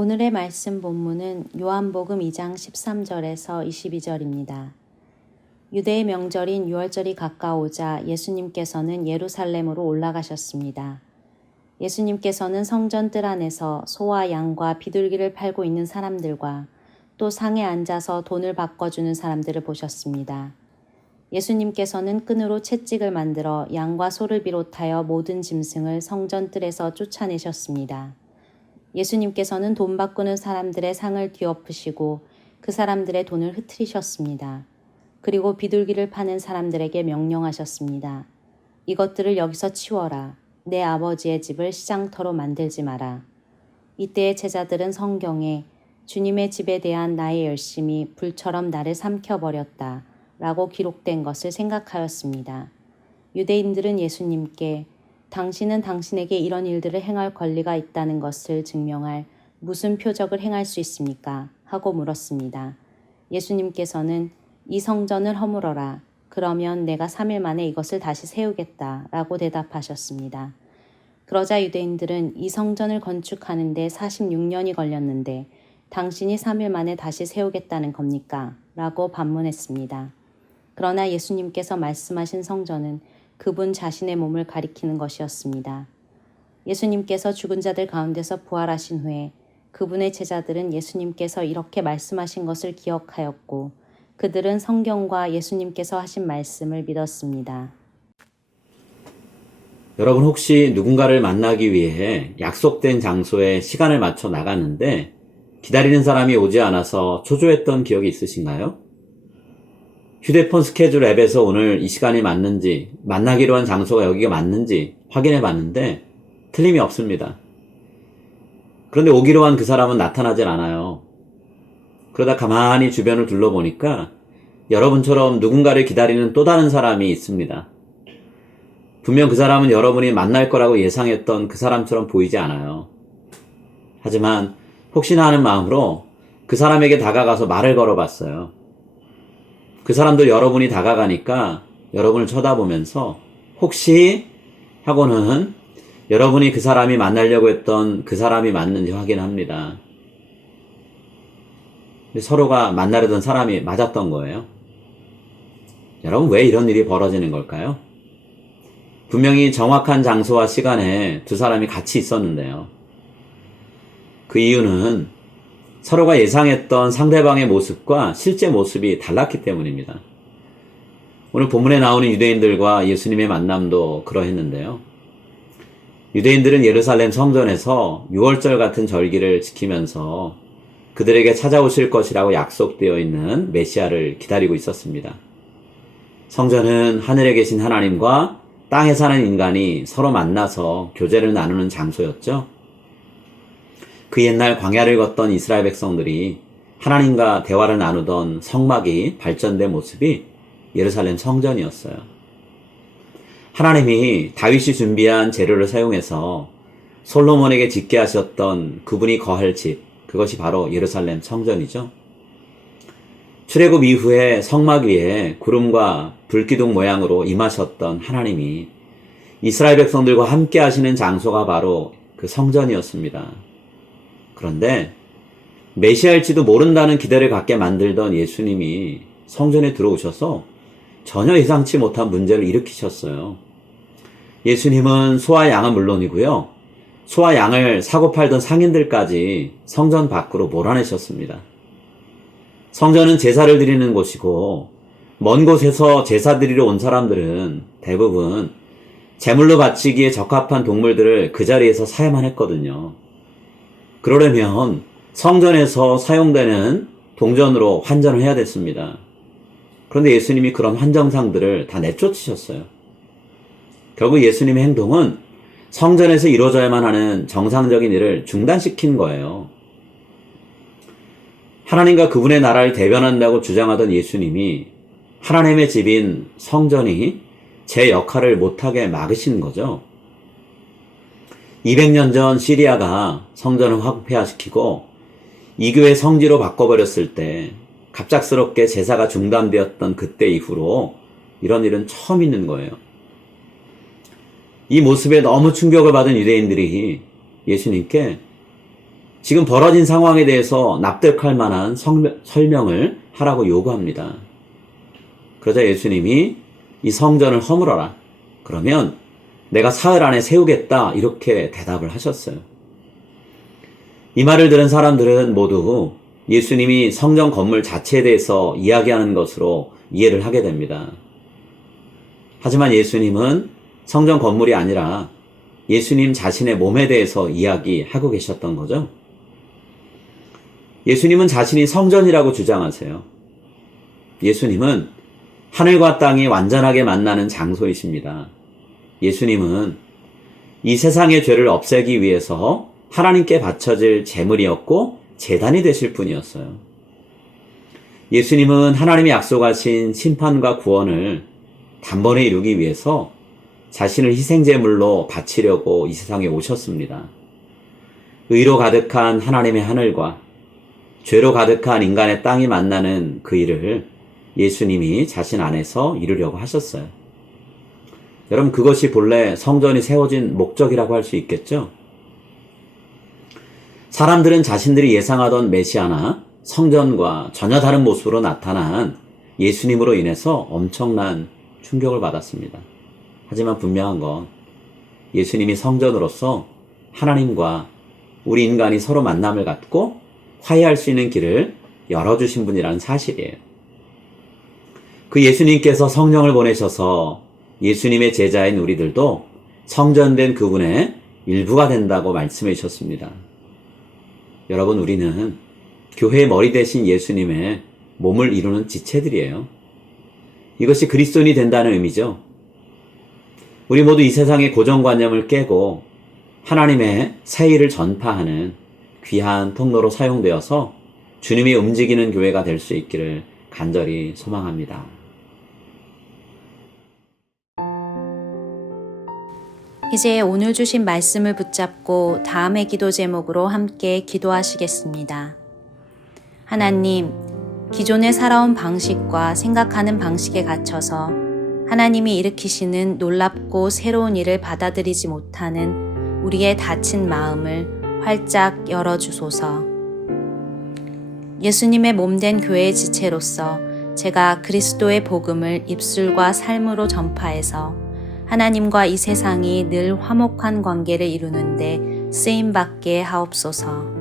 오늘의 말씀 본문은 요한복음 2장 13절에서 22절입니다. 유대의 명절인 유월절이 가까우자 예수님께서는 예루살렘으로 올라가셨습니다. 예수님께서는 성전 뜰 안에서 소와 양과 비둘기를 팔고 있는 사람들과 또 상에 앉아서 돈을 바꿔주는 사람들을 보셨습니다. 예수님께서는 끈으로 채찍을 만들어 양과 소를 비롯하여 모든 짐승을 성전 뜰에서 쫓아내셨습니다. 예수님께서는 돈 바꾸는 사람들의 상을 뒤엎으시고 그 사람들의 돈을 흩트리셨습니다. 그리고 비둘기를 파는 사람들에게 명령하셨습니다. 이것들을 여기서 치워라. 내 아버지의 집을 시장터로 만들지 마라. 이때의 제자들은 성경에 주님의 집에 대한 나의 열심이 불처럼 나를 삼켜버렸다 라고 기록된 것을 생각하였습니다. 유대인들은 예수님께 당신은 당신에게 이런 일들을 행할 권리가 있다는 것을 증명할 무슨 표적을 행할 수 있습니까? 하고 물었습니다. 예수님께서는 이 성전을 허물어라. 그러면 내가 3일 만에 이것을 다시 세우겠다 라고 대답하셨습니다. 그러자 유대인들은 이 성전을 건축하는 데 46년이 걸렸는데 당신이 3일 만에 다시 세우겠다는 겁니까? 라고 반문했습니다. 그러나 예수님께서 말씀하신 성전은 그분 자신의 몸을 가리키는 것이었습니다. 예수님께서 죽은 자들 가운데서 부활하신 후에 그분의 제자들은 예수님께서 이렇게 말씀하신 것을 기억하였고 그들은 성경과 예수님께서 하신 말씀을 믿었습니다. 여러분 혹시 누군가를 만나기 위해 약속된 장소에 시간을 맞춰 나갔는데 기다리는 사람이 오지 않아서 초조했던 기억이 있으신가요? 휴대폰 스케줄 앱에서 오늘 이 시간이 맞는지, 만나기로 한 장소가 여기가 맞는지 확인해 봤는데 틀림이 없습니다. 그런데 오기로 한 그 사람은 나타나질 않아요. 그러다 가만히 주변을 둘러보니까 여러분처럼 누군가를 기다리는 또 다른 사람이 있습니다. 분명 그 사람은 여러분이 만날 거라고 예상했던 그 사람처럼 보이지 않아요. 하지만 혹시나 하는 마음으로 그 사람에게 다가가서 말을 걸어봤어요. 그 사람도 여러분이 다가가니까 여러분을 쳐다보면서 혹시 하고는 여러분이 그 사람이 만나려고 했던 그 사람이 맞는지 확인합니다. 서로가 만나려던 사람이 맞았던 거예요. 여러분 왜 이런 일이 벌어지는 걸까요? 분명히 정확한 장소와 시간에 두 사람이 같이 있었는데요. 그 이유는 서로가 예상했던 상대방의 모습과 실제 모습이 달랐기 때문입니다. 오늘 본문에 나오는 유대인들과 예수님의 만남도 그러했는데요. 유대인들은 예루살렘 성전에서 유월절 같은 절기를 지키면서 그들에게 찾아오실 것이라고 약속되어 있는 메시아를 기다리고 있었습니다. 성전은 하늘에 계신 하나님과 땅에 사는 인간이 서로 만나서 교제를 나누는 장소였죠. 그 옛날 광야를 걷던 이스라엘 백성들이 하나님과 대화를 나누던 성막이 발전된 모습이 예루살렘 성전이었어요. 하나님이 다윗이 준비한 재료를 사용해서 솔로몬에게 짓게 하셨던 그분이 거할 집, 그것이 바로 예루살렘 성전이죠. 출애굽 이후에 성막 위에 구름과 불기둥 모양으로 임하셨던 하나님이 이스라엘 백성들과 함께 하시는 장소가 바로 그 성전이었습니다. 그런데 메시아일지도 모른다는 기대를 갖게 만들던 예수님이 성전에 들어오셔서 전혀 예상치 못한 문제를 일으키셨어요. 예수님은 소와 양은 물론이고요. 소와 양을 사고 팔던 상인들까지 성전 밖으로 몰아내셨습니다. 성전은 제사를 드리는 곳이고 먼 곳에서 제사 드리러 온 사람들은 대부분 제물로 바치기에 적합한 동물들을 그 자리에서 사야만 했거든요. 그러려면 성전에서 사용되는 동전으로 환전을 해야 됐습니다. 그런데 예수님이 그런 환정상들을 다 내쫓으셨어요. 결국 예수님의 행동은 성전에서 이루어져야만 하는 정상적인 일을 중단시킨 거예요. 하나님과 그분의 나라를 대변한다고 주장하던 예수님이 하나님의 집인 성전이 제 역할을 못하게 막으신 거죠. 200년 전 시리아가 성전을 화폐화시키고 이교의 성지로 바꿔버렸을 때 갑작스럽게 제사가 중단되었던 그때 이후로 이런 일은 처음 있는 거예요. 이 모습에 너무 충격을 받은 유대인들이 예수님께 지금 벌어진 상황에 대해서 납득할 만한 설명을 하라고 요구합니다. 그러자 예수님이 이 성전을 허물어라. 그러면 내가 사흘 안에 세우겠다. 이렇게 대답을 하셨어요. 이 말을 들은 사람들은 모두 예수님이 성전 건물 자체에 대해서 이야기하는 것으로 이해를 하게 됩니다. 하지만 예수님은 성전 건물이 아니라 예수님 자신의 몸에 대해서 이야기하고 계셨던 거죠. 예수님은 자신이 성전이라고 주장하세요. 예수님은 하늘과 땅이 완전하게 만나는 장소이십니다. 예수님은 이 세상의 죄를 없애기 위해서 하나님께 바쳐질 제물이었고 제단이 되실 분이었어요. 예수님은 하나님이 약속하신 심판과 구원을 단번에 이루기 위해서 자신을 희생제물로 바치려고 이 세상에 오셨습니다. 의로 가득한 하나님의 하늘과 죄로 가득한 인간의 땅이 만나는 그 일을 예수님이 자신 안에서 이루려고 하셨어요. 여러분, 그것이 본래 성전이 세워진 목적이라고 할 수 있겠죠? 사람들은 자신들이 예상하던 메시아나 성전과 전혀 다른 모습으로 나타난 예수님으로 인해서 엄청난 충격을 받았습니다. 하지만 분명한 건 예수님이 성전으로서 하나님과 우리 인간이 서로 만남을 갖고 화해할 수 있는 길을 열어주신 분이라는 사실이에요. 그 예수님께서 성령을 보내셔서 예수님의 제자인 우리들도 성전된 그분의 일부가 된다고 말씀해 주셨습니다. 여러분, 우리는 교회의 머리 대신 예수님의 몸을 이루는 지체들이에요. 이것이 그리스도인이 된다는 의미죠. 우리 모두 이 세상의 고정관념을 깨고 하나님의 새 일을 전파하는 귀한 통로로 사용되어서 주님이 움직이는 교회가 될 수 있기를 간절히 소망합니다. 이제 오늘 주신 말씀을 붙잡고 다음의 기도 제목으로 함께 기도하시겠습니다. 하나님, 기존에 살아온 방식과 생각하는 방식에 갇혀서 하나님이 일으키시는 놀랍고 새로운 일을 받아들이지 못하는 우리의 닫힌 마음을 활짝 열어주소서. 예수님의 몸된 교회의 지체로서 제가 그리스도의 복음을 입술과 삶으로 전파해서 하나님과 이 세상이 늘 화목한 관계를 이루는데 쓰임받게 하옵소서.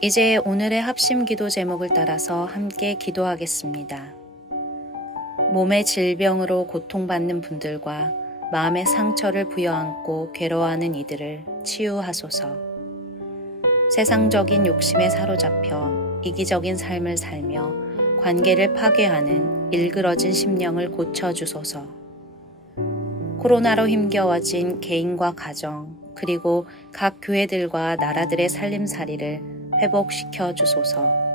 이제 오늘의 합심 기도 제목을 따라서 함께 기도하겠습니다. 몸의 질병으로 고통받는 분들과 마음의 상처를 부여안고 괴로워하는 이들을 치유하소서. 세상적인 욕심에 사로잡혀 이기적인 삶을 살며 관계를 파괴하는 일그러진 심령을 고쳐주소서. 코로나로 힘겨워진 개인과 가정, 그리고 각 교회들과 나라들의 살림살이를 회복시켜 주소서.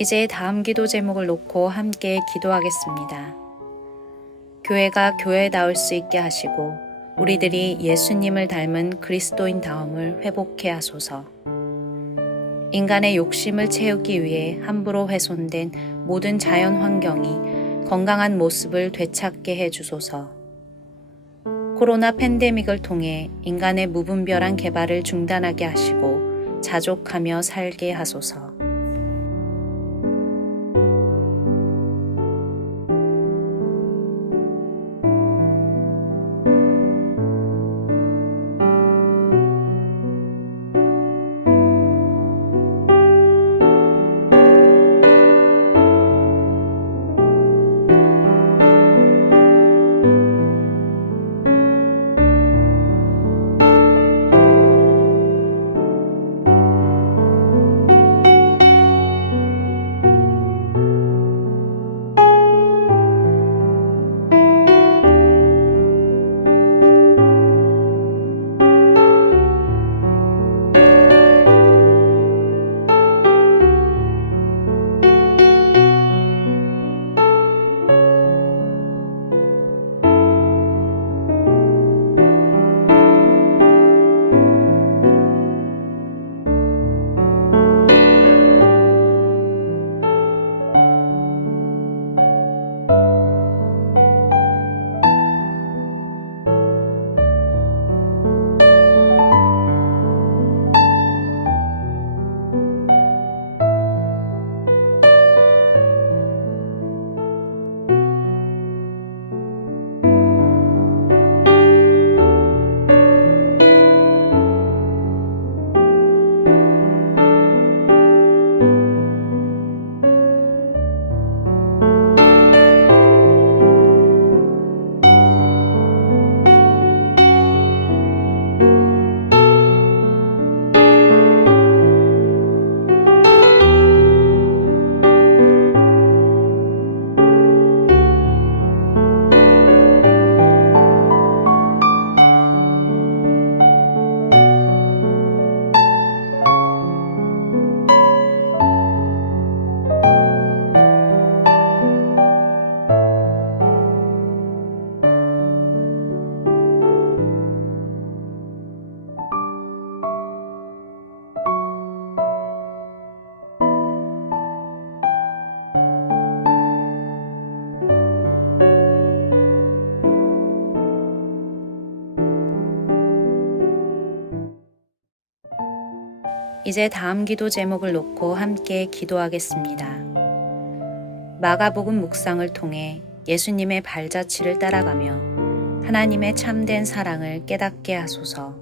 이제 다음 기도 제목을 놓고 함께 기도하겠습니다. 교회가 교회다울 수 있게 하시고 우리들이 예수님을 닮은 그리스도인다움을 회복해 하소서. 인간의 욕심을 채우기 위해 함부로 훼손된 모든 자연 환경이 건강한 모습을 되찾게 해 주소서. 코로나 팬데믹을 통해 인간의 무분별한 개발을 중단하게 하시고 자족하며 살게 하소서. 이제 다음 기도 제목을 놓고 함께 기도하겠습니다. 마가복음 묵상을 통해 예수님의 발자취를 따라가며 하나님의 참된 사랑을 깨닫게 하소서.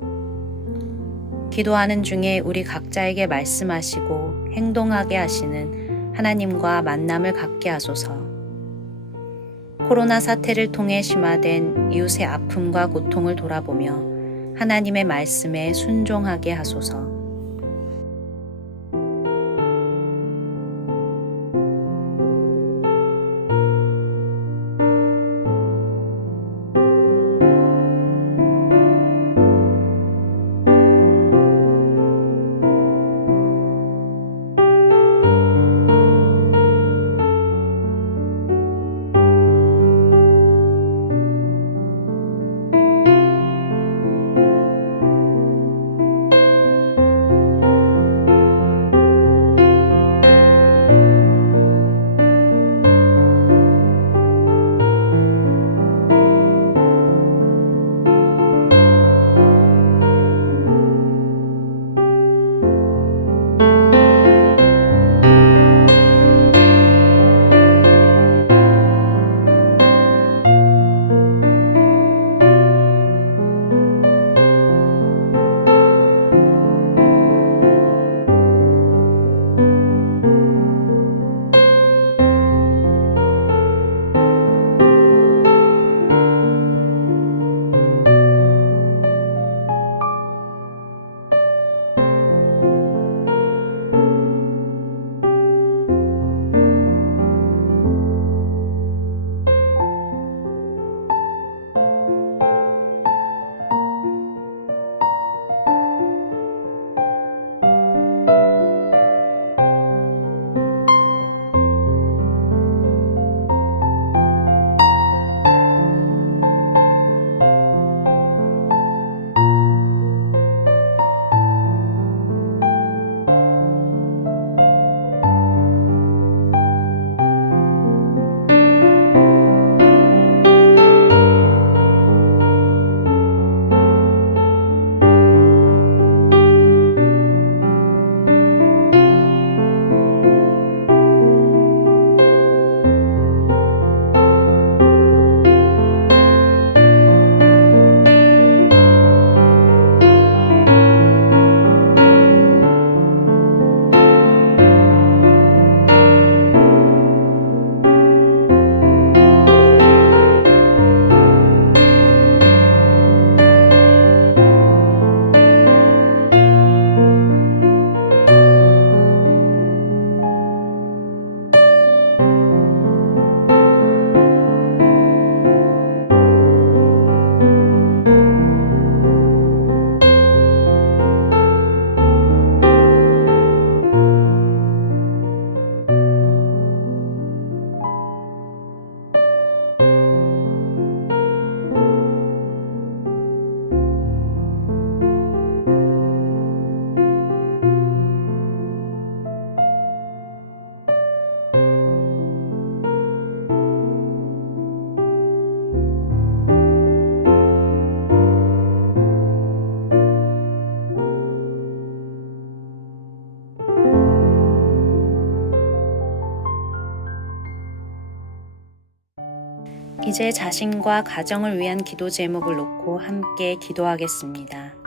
기도하는 중에 우리 각자에게 말씀하시고 행동하게 하시는 하나님과 만남을 갖게 하소서. 코로나 사태를 통해 심화된 이웃의 아픔과 고통을 돌아보며 하나님의 말씀에 순종하게 하소서. 이제 자신과 가정을 위한 기도 제목을 놓고 함께 기도하겠습니다.